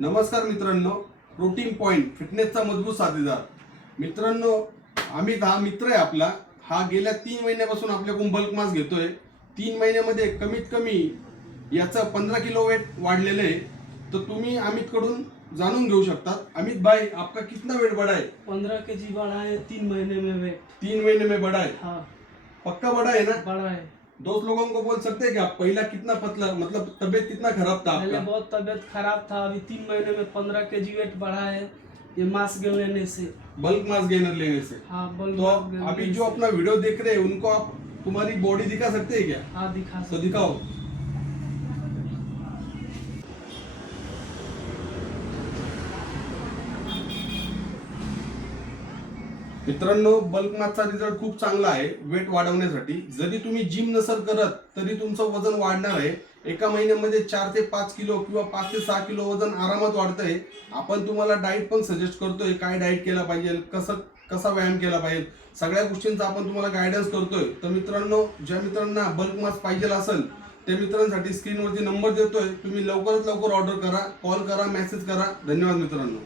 नमस्कार मित्रांनो, protein point फिटनेसचा मजबूत साथीदार. मित्रांनो, अमित हा मित्र आहे आपला. हा गेल्या 3 महिन्यापासून आपल्याकडून बल्क मास घेतोय. 3 महिन्यामध्ये कमीत कमी याचं 15 किलो वेट वाढलेलं आहे. तो तुम्ही अमित कडून जाणून घेऊ शकता. अमित भाई, आपका कितना वेट बढ़ा है? 15 केजी बढ़ा है 3 महीने में वेट। 3 महीने में बढ़ा है? हाँ, पक्का बढ़ा है ना? बढ़ा है। दोस्त लोगों को बोल सकते हैं कि आप पहला कितना पतला, मतलब तबीयत कितना खराब था पहले आपका? बहुत तबीयत खराब था, अभी 3 महीने में 15 केजी वेट बढ़ा है ये मांस लेने से। बल्क मास गेनर लेने से। हाँ, बल्क तो मास गेनर अभी लेने जो से। अपना वीडियो देख रहे हैं उनको आप तुम्हारी बॉडी दिखा सकते हैं क्या? हाँ, दिखा तो सकते। दिखाओ. मित्रांनो, बल्क मासचा रिझल्ट खूप चांगला आहे वेट वाढवण्यासाठी. जरी तुम्ही जिम नसल करत तरी तुमचं वजन वाढणार आहे. एका महिन्यामध्ये 4 ते 5 किलो किंवा 5 ते 6 किलो वजन आरामात वाढतंय. आपण तुम्हाला डाएट पण सजेस्ट करतोय, काय डाएट केला पाहिजे, कसा व्यायाम केला पाहिजे, सगळ्या गोष्टींचा आपण तुम्हाला गायडन्स करतोय. तर मित्रांनो, ज्या मित्रांना बल्क मास पाहिजे असेल त्या मित्रांसाठी स्क्रीनवरती नंबर देतोय. तुम्ही लवकरात लवकर ऑर्डर करा, कॉल करा, मेसेज करा. धन्यवाद मित्रांनो.